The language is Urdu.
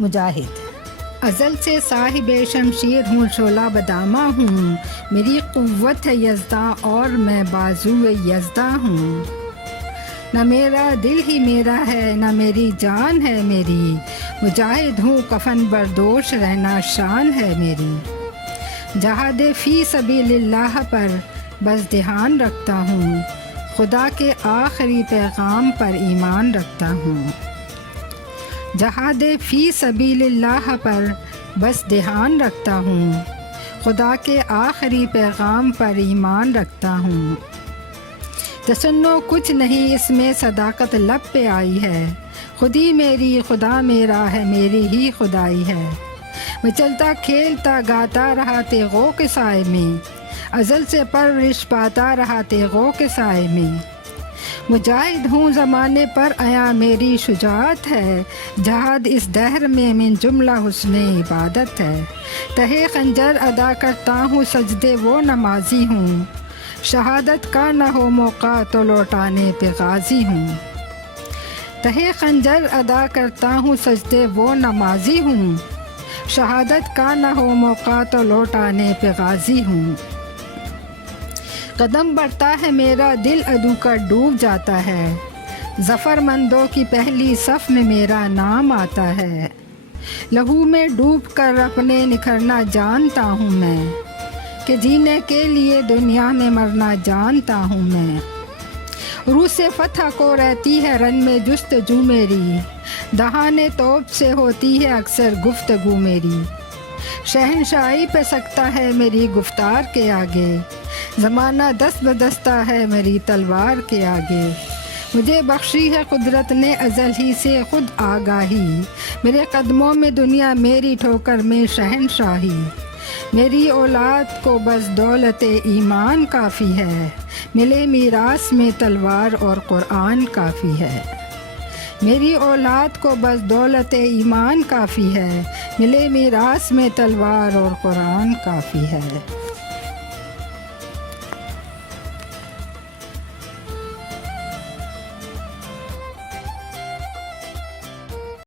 مجاہد: ازل سے صاحب شمشیر ہوں، شعلہ بدامہ ہوں، میری قوت ہے یزداں اور میں بازو یزداں ہوں۔ نہ میرا دل ہی میرا ہے، نہ میری جان ہے میری، مجاہد ہوں کفن بردوش رہنا شان ہے میری۔ جہاد فی سبیل اللہ پر بس دھیان رکھتا ہوں، خدا کے آخری پیغام پر ایمان رکھتا ہوں۔ جہاد فی سبیل اللہ پر بس دھیان رکھتا ہوں، خدا کے آخری پیغام پر ایمان رکھتا ہوں۔ تسنو کچھ نہیں اس میں صداقت لب پہ آئی ہے، خودی میری خدا میرا ہے، میری ہی خدائی ہے۔ میں چلتا کھیلتا گاتا رہا تیغوں کے سائے میں، ازل سے پرورش پاتا رہا تیغوں کے سائے میں۔ مجاہد ہوں زمانے پر آیا میری شجاعت ہے، جہاد اس دہر میں من جملہ حسن عبادت ہے۔ تہے خنجر ادا کرتا ہوں سجدے وہ نمازی ہوں، شہادت کا نہ ہو موقع تو لوٹانے پہ غازی ہوں۔ تہے خنجر ادا کرتا ہوں سجدے وہ نمازی ہوں، شہادت کا نہ ہو موقع تو لوٹانے پہ غازی ہوں۔ قدم بڑھتا ہے میرا دل عدو کا ڈوب جاتا ہے، ظفر مندوں کی پہلی صف میں میرا نام آتا ہے۔ لہو میں ڈوب کر اپنے نکھرنا جانتا ہوں میں، کہ جینے کے لیے دنیا میں مرنا جانتا ہوں میں۔ روح سے فتح کو رہتی ہے رن میں جستجو میری، دہانے توپ سے ہوتی ہے اکثر گفتگو میری۔ شہنشاہی پہ سکتا ہے میری گفتار کے آگے، زمانہ دست بدستہ ہے میری تلوار کے آگے۔ مجھے بخشی ہے قدرت نے ازل ہی سے خود آگاہی، میرے قدموں میں دنیا میری ٹھوکر میں شہنشاہی۔ میری اولاد کو بس دولت ایمان کافی ہے، ملے میراث میں تلوار اور قرآن کافی ہے۔ میری اولاد کو بس دولت ایمان کافی ہے، ملے میراث میں تلوار اور قرآن کافی ہے۔